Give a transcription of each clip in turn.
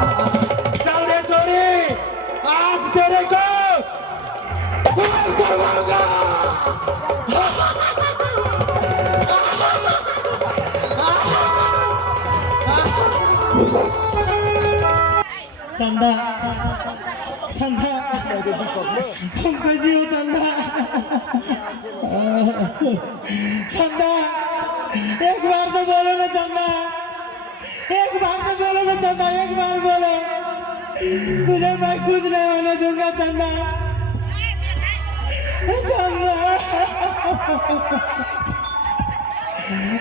चल रे चोरी, आज तेरे को गोल करवाऊंगा। चंदा चंदा तुम कैसी हो चंदा? चंदा एक बार तो बोलो ना चंदा, एक बार तो बोलो ना चंदा, एक बार बोलो। तुझे मैं कुछ नहीं होने दूंगा चंदा। चंदा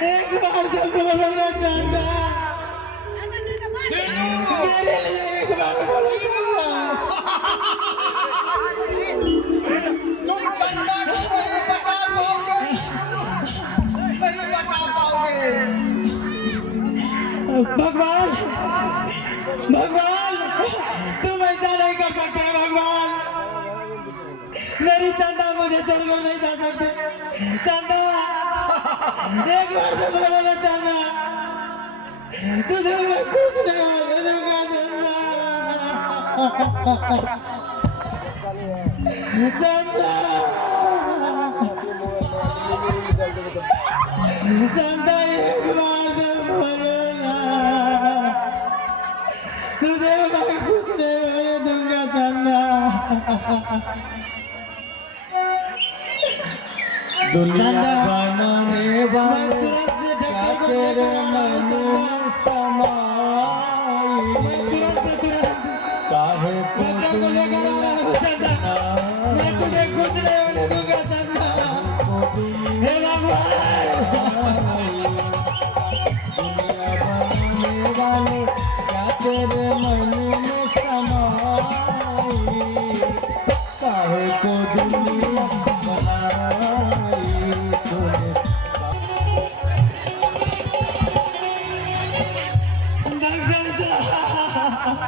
एक बार तो बोलो ना चंदा, मेरे लिए एक बार बोलो चंदा। तुम चंदा को नहीं बचा पाओगे, नहीं बचा पाओगे। भगवान भगवान तुम ऐसा नहीं कर सकते भगवान। मेरी चंदा मुझे छोड़कर नहीं जा सकते। चंदा एक बार तो बोलो ना चंदा, तुझे मैं कुछ नहीं होने दूंगा चंदा। चंदा चंदा एक बार तो बोलो ना, तुझे मैं कुछ नहीं होने दूंगा चंदा। दुनिया बनाने वाले तुरंत से क्या डॉक्टर को तेरे लेकर मन में समाई, तुरंत काहे को डॉक्टर को लेकर आ रहा हूँ चंदा। मैं तुझे कुछ नहीं होने दूंगा चंदा। हे भगवान दुनिया बनाने वाले क्या तेरे मन में समाई, काहे को दुनिया बनाई तूने। डॉक्टर साहब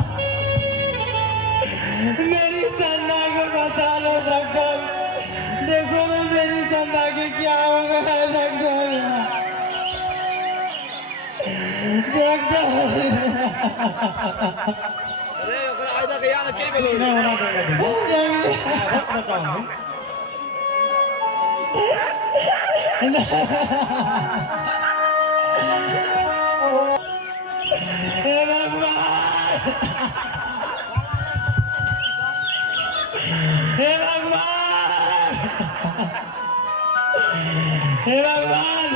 मेरी चंदा को बचा लो डॉक्टर। देखो ना मेरी चंदा के क्या हो गया डॉक्टर। डॉक्टर अरे ओकरा आइदा के यार के बोलो नहीं होना देगा बस बचाओ। हे भगवान हे भगवान हे भगवान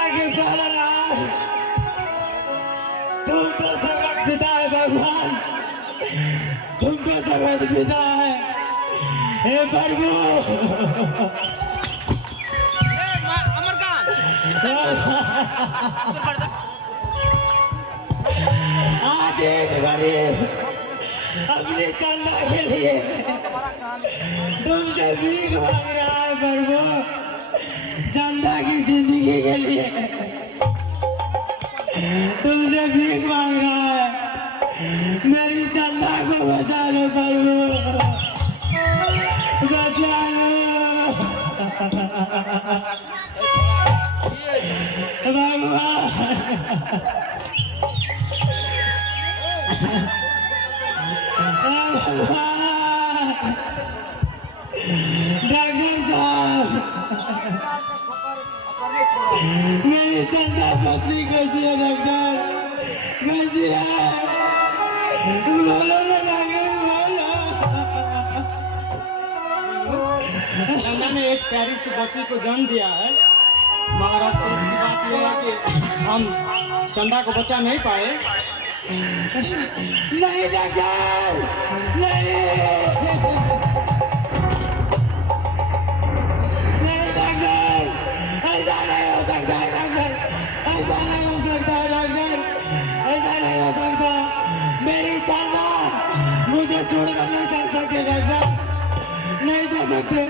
आगे पालना। तुम तो जगत पिता है भगवान, तुम तो जगत पिता है। हे प्रभु आज एक गरीब अपनी चंदा के लिए तुमसे भीख मांग रहा है प्रभु, चंदा की जिंदगी के लिए तुमसे भीख मांग रहा है। मेरी चंदा को बचा लो प्रभु, बचा लो भगवान। डॉक्टर साहब मेरी चंदा पत्नी कैसी है डॉक्टर, कैसी है? बोलो ना डॉक्टर बोलो। चंदा ने एक प्यारी सी बच्ची को जन्म दिया है, मगर अफसोस की बात यह है कि हम चंदा को बचा नहीं पाए। नहीं डॉक्टर नहीं, नहीं डॉक्टर ऐसा नहीं हो सकता डॉक्टर, ऐसा नहीं हो सकता डॉक्टर, ऐसा नहीं हो सकता। मेरी चंदा मुझे छोड़कर नहीं जा सकते डॉक्टर, नहीं जा सकते।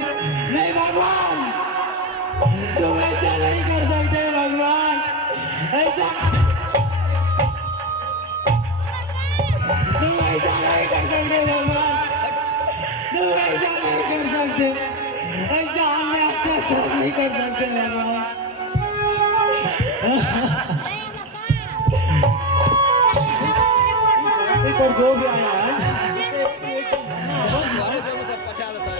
नहीं भगवान तुम ऐसा नहीं कर सकते भगवान, ऐसा तुम ऐसा नहीं कर सकते भगवान, तुम ऐसा नहीं कर सकते, ऐसा हमने अत्याचार नहीं कर सकते भगवान। अंदर जो भी आया है घरे से सब पचा देता है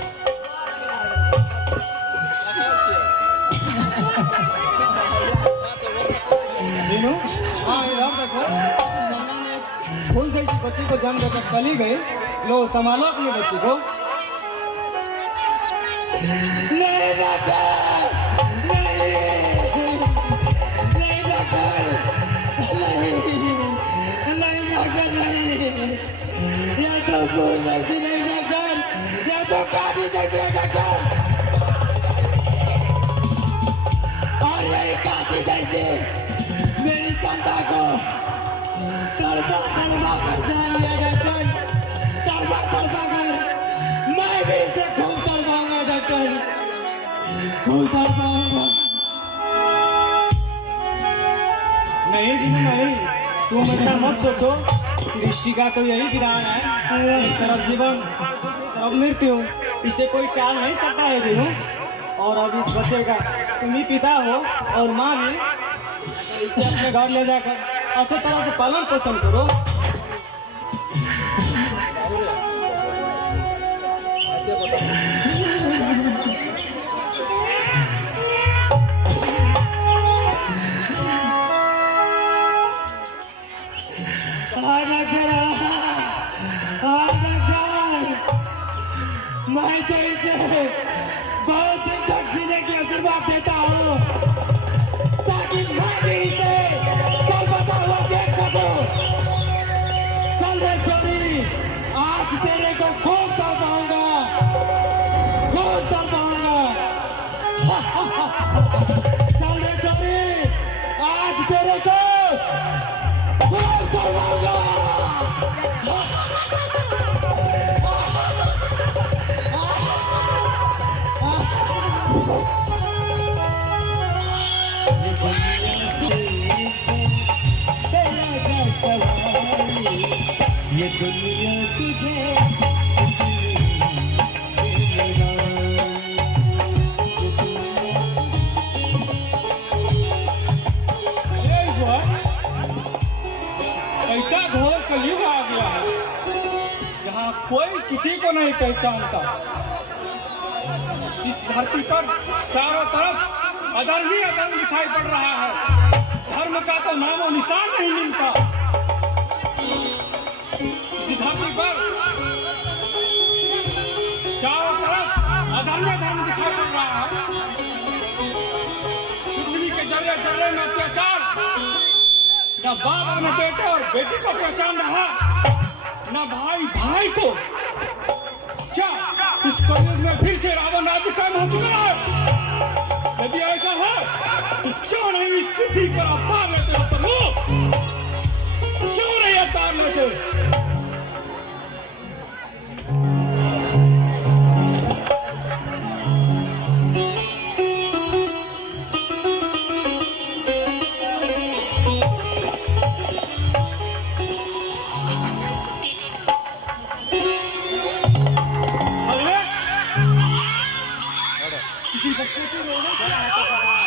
मीनू, हाँ इधर देखो, चंदा ने फूल जैसी बच्ची को जन्म देकर चली गई। लो संभालो अपनी बच्ची को। नहीं डॉक्टर, नहीं डॉक्टर, नहीं डॉक्टर, नहीं। ये तो फूल जैसी नहीं डॉक्टर, ये तो काटी जैसी है डॉक्टर। और यही काटी जैसी मेरी चंदा को तड़पा तड़पा कर जा रही है डॉक्टर, तड़पा तड़पा कर। मैं भी इसे खूब तड़पाऊंगा डॉक्टर, खूब तड़पाऊंगा। नहीं मीनू नहीं, तुम ऐसा मत सोचो। सृष्टि का तो यही विधान है, एक तरफ जीवन एक तरफ मृत्यु, इसे कोई टाल नहीं सकता है मीनू। और अब इस बच्चे का तुम ही पिता हो और माँ भी, इसे अपने घर ले जाकर अच्छे तरह से पालन पोषण करो। हाँ डॉक्टर, हाँ डॉक्टर, मैं तो इसे बहुत दिन तक जीने की आशीर्वाद देता हूँ ताकि मैं भी इसे तड़पता हुआ देख सकूं। चल रे चोरी, आज तेरे को खूब तड़पाऊंगा, खूब तड़पाऊंगा। चल रे चोरी, आज तेरे को खूब तड़पाऊंगा। ये दुनिया तुझे ऐसा घोर कलयुग आ गया है जहाँ कोई किसी को नहीं पहचानता। इस धरती पर चारों तरफ अधर्म ही अधर्म दिखाई पड़ रहा है, धर्म का तो नामो निशान नहीं मिलता। इस धरती पर चारों तरफ अधर्म ही अधर्म दिखाई पड़ रहा है। पृथ्वी के जर्रे जर्रे में अत्याचार, न बाप अपने बेटे और बेटी को पहचान रहा, न भाई भाई को। क्या इस कलयुग में फिर से रावण राज्य कायम हो चुका है? यदि ऐसा है तो क्यों नहीं इस पृथ्वी पर अवतार लेते हो प्रभु? क्यों नहीं अवतार लेते? किसी बच्चे को रोने क्या ऐसा कर रहा है?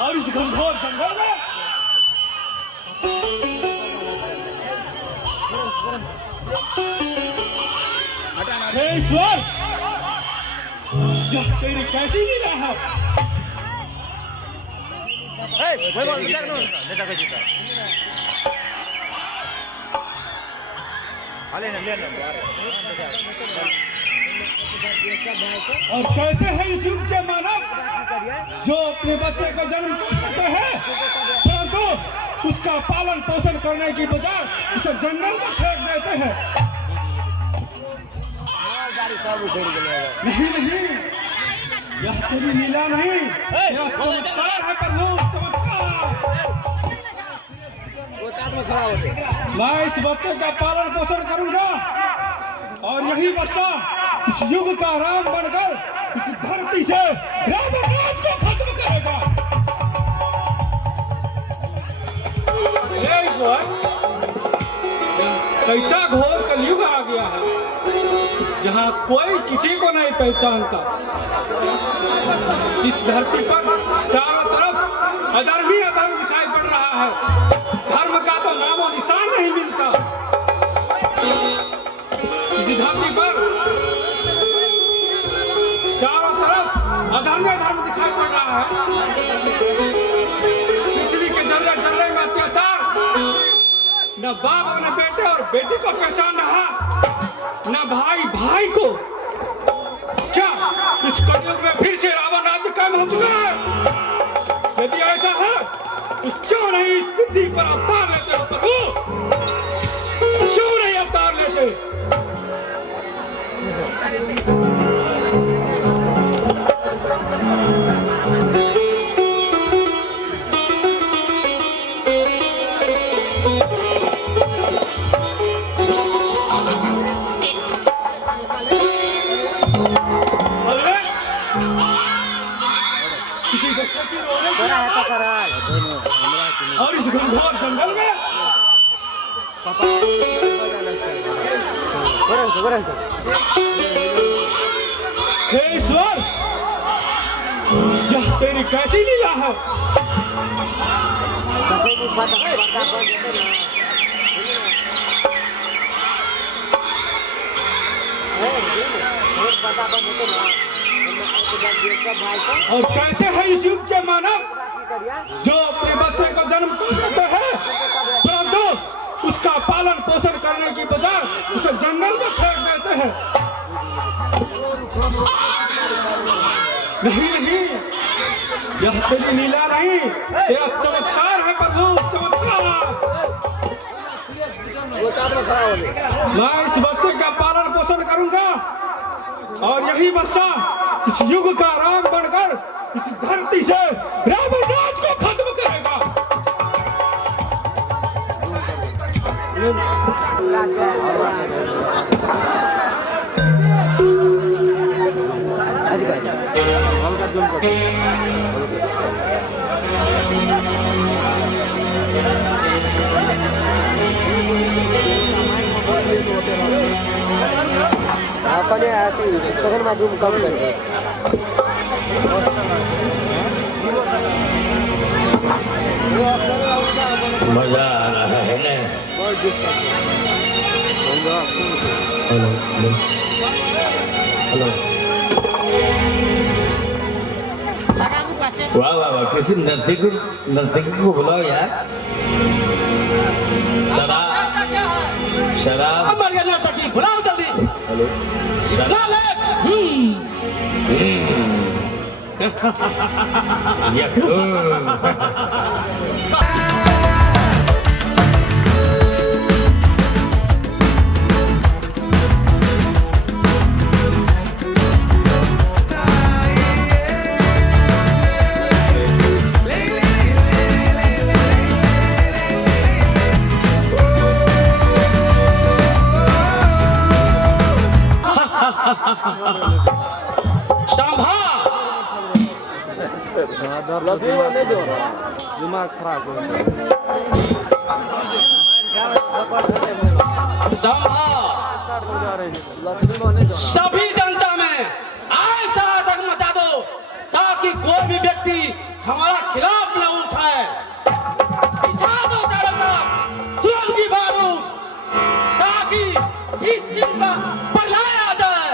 और इस घनघोर जंगल में हे ईश्वर, यह तेरी कैसी लीला है? और कैसे है इस युग के मानव जो अपने बच्चे को जन्म देते हैं परंतु उसका पालन पोषण करने की बजाय उसे जंगल में फेंक देते हैं? नहीं नहीं, यह तेरी लीला नहीं, यह चमत्कार है प्रभु, चमत्कार। मैं इस बच्चे का पालन पोषण करूंगा और यही बच्चा इस युग का राम बनकर इस धरती से रावण राज को खत्म करेगा। कैसा घोर कलयुग आ गया है जहाँ कोई किसी को नहीं पहचानता। इस धरती पर चारों तरफ अधर्म ही अधर्म दिखाई पड़ रहा है, धर्म का तो नामो निशान नहीं मिलता। न बाप अपने बेटे और बेटी को पहचान रहा, न भाई भाई को। क्या इस कलयुग में फिर से रावण राज्य कायम हो चुका है? यदि ऐसा है तो क्यों नहीं इस पृथ्वी पर अवतार लेते हो प्रभु? क्यों नहीं अवतार लेते? और इस घनघोर जंगल में हे ईश्वर, यह तेरी कैसी लीला है? और कैसे है इस युग के मानव जो अपने बच्चे को जन्म तो देते हैं, परंतु उसका पालन पोषण करने की बजाय उसे जंगल में फेंक देते हैं? नहीं नहीं, यह तेरी लीला नहीं, तेरा चमत्कार है प्रभु, चमत्कार। मैं इस बच्चे का पालन पोषण करूंगा और यही बच्चा इस युग का राम बनकर इस धरती से रावण राज को खत्म करेगा। अपन तखन में जूम कम कर दे। मजा आ रहा है ना? हेलो हेलो, वाह वाह वाह, किसी नर्तकी को बुलाओ यार। शराब मर गया नर्तकी, बुलाओ जल्दी। हेलो शराब दिमाग खराब हो गया। सभी जनता में ऐसा आतंक मचा दो ताकि कोई भी व्यक्ति हमारा खिलाफ न उठाए। बिछा दो चारों तरफ स्वयं की बारूद ताकि इस चीज का प्रलय आ जाए।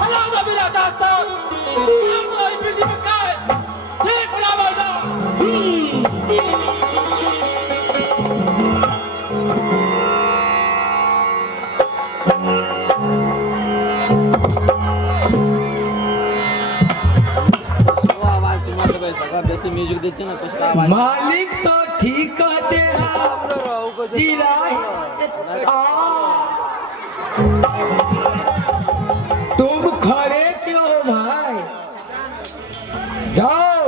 हला दो मेरा दास्तान, कोई पृथ्वी में का है जय रावण राम। बेसी म्यूजिक दीजिए ना, कुछ आवाज। मालिक तो ठीक कहते हैं, तुम खड़े क्यों हो भाई? जाओ,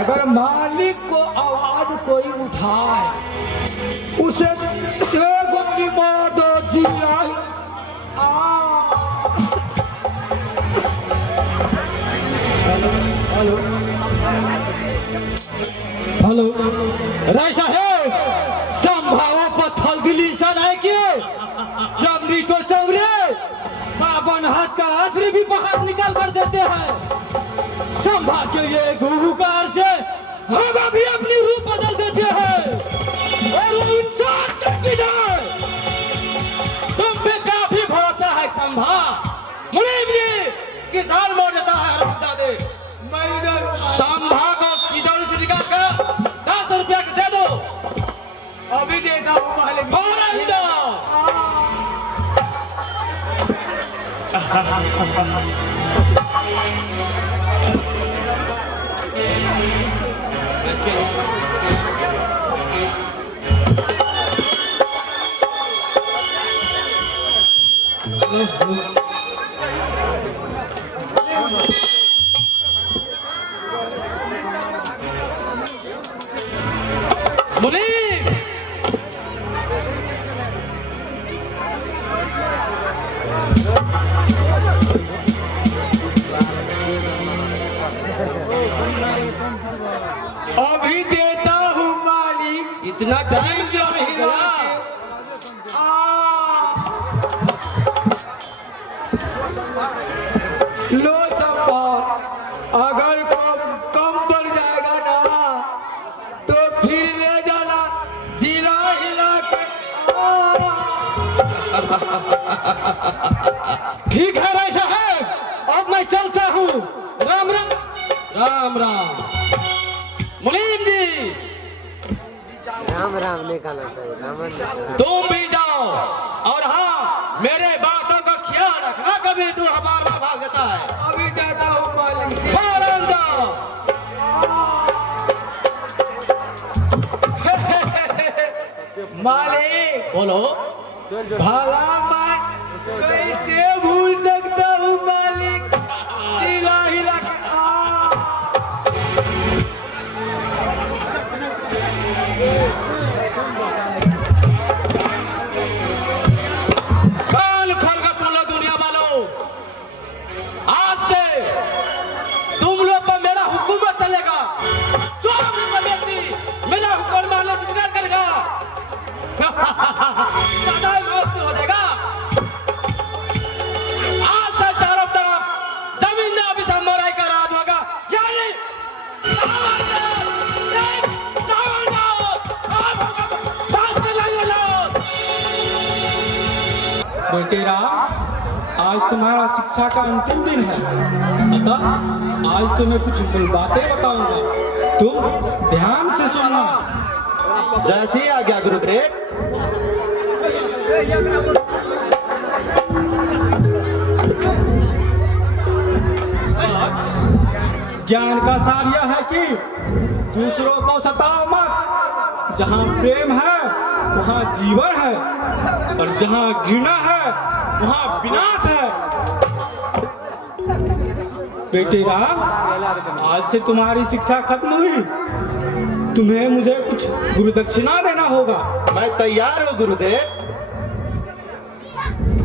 अगर मालिक को आवाज कोई उठाए उसे गोली मार दो। जिलाई हेलो राय साहेब, संभावो पत्थर गिली इंसान है क्यों? जब नहीं तो चौरे बावन हाथ का हाथरी भी बाहर निकाल कर देते हैं। संभा के ये गुहुकार से हम अभी अपनी रूप बदल देते हैं और वो इंसान कैसी जाए। तुम पे काफी भरोसा है संभा। मुनीम जी किरदार मोड़ देता है हरामजादे। संभा को किधर से निकाल कर 10 रुपया दे दो। अब मुनीम, अभी देता हूँ मालिक। इतना टाइम क्यों नहीं गया? लो सपा, अगर कम पड़ जाएगा ना तो फिर ले जाना जिला हिला के। ठीक है भाई साहब, अब मैं चलता हूँ। राम राम। राम राम। मुनीम जी, राम राम नहीं कहना चाहिए, रामन। तुम भी जाओ, और हाँ, मेरे बातों का ख्याल रखना, कभी तू हमारा भाग जाता है। अभी जाता हूँ मालिक। फौरन जाओ। मालिक, बोलो। भला मैं कैसे भूल सकता हूँ मालिक, जिला हिला के। कान खोल कर सुन लो दुनिया वालों, आज से तुम लोग पर मेरा हुकूमत चलेगा। जो भी कोई व्यक्ति मेरा हुक्म मानने से इनकार करेगा, सदा मौत हो जाएगा। आज से चारों तरफ जमीन ना भी सामुराई का राज होगा, यानी बेटे राम, आज तुम्हारा शिक्षा का अंतिम दिन है, अतः आज तुम्हें कुछ बातें बताऊंगा, तुम ध्यान से सुनना। जैसी आज्ञा गुरुदेव। ज्ञान का सार यह है कि दूसरों को सताओ मत। जहाँ प्रेम है वहाँ जीवन है, और जहाँ घृणा है वहाँ विनाश है। बेटे राम, आज से तुम्हारी शिक्षा खत्म हुई, तुम्हें मुझे कुछ गुरुदक्षिणा देना होगा। मैं तैयार हूँ गुरुदेव।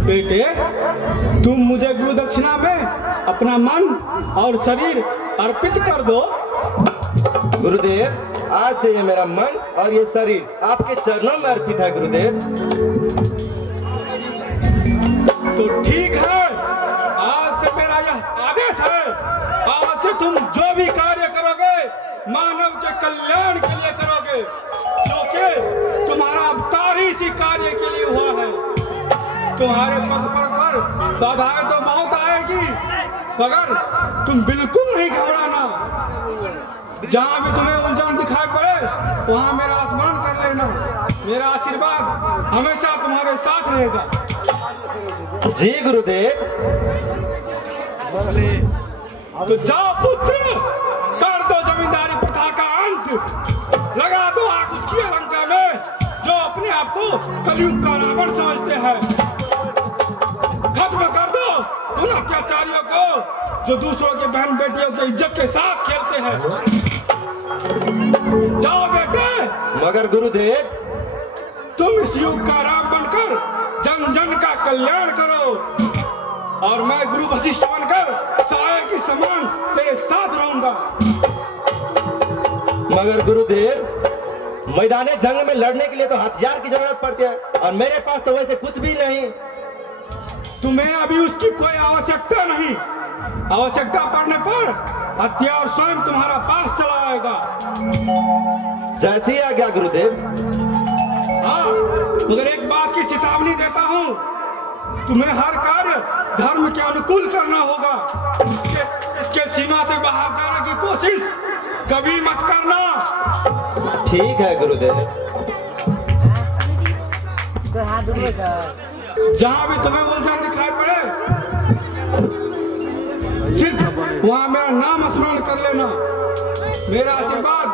बेटे, तुम मुझे गुरुदक्षिणा में अपना मन और शरीर अर्पित कर दो। गुरुदेव, आज से ये मेरा मन और ये शरीर आपके चरणों में अर्पित है गुरुदेव। तो ठीक है, आज से मेरा यह आदेश है, आज से तुम जो भी कार्य करोगे मानव के कल्याण के लिए करोगे, जो कि तुम्हारा अवतार ही इसी कार्य के लिए हुआ है। तुम्हारे पग पर बाधाएं तो बहुत आएगी, मगर तुम बिल्कुल नहीं घबराना। जहाँ भी तुम्हें उलझन दिखाई पड़े वहाँ मेरा स्मरण कर लेना। मेरा आशीर्वाद हमेशा तुम्हारे साथ रहेगा। जी गुरुदेव। तो जाओ पुत्र, कर दो जमींदारी प्रथा का अंत, लगा दो आग उसकी अलंका में जो अपने आप को कलयुग का रावण समझते हैं। खत्म कर दो उन अत्याचारियों को जो दूसरों के बहन बेटियों की इज्जत के साथ खेलते हैं। जाओ बेटे। मगर गुरुदेव, तुम इस युग का राम बनकर जन जन का कल्याण करो, और मैं गुरु वशिष्ठ बनकर साये के समान तेरे साथ रहूंगा। मगर गुरुदेव, मैदाने जंग में लड़ने के लिए तो हथियार की जरूरत पड़ती है, और मेरे पास तो वैसे कुछ भी नहीं। तुम्हें अभी उसकी कोई आवश्यकता नहीं। आवश्यकता पड़ने पर हथियार स्वयं तुम्हारा पास चला आएगा। जैसी आज्ञा गुरुदेव। हाँ, मगर एक बात की चेतावनी देता हूँ, तुम्हें हर कार्य धर्म के अनुकूल करना होगा। इसके सीमा से बाहर जाने की कोशिश कभी मत करना। ठीक है गुरुदेव। तो हाथ धो सर। जहाँ भी तुम्हें उलझन दिखाई पड़े वहां मेरा नाम स्मरण कर लेना। मेरा आशीर्वाद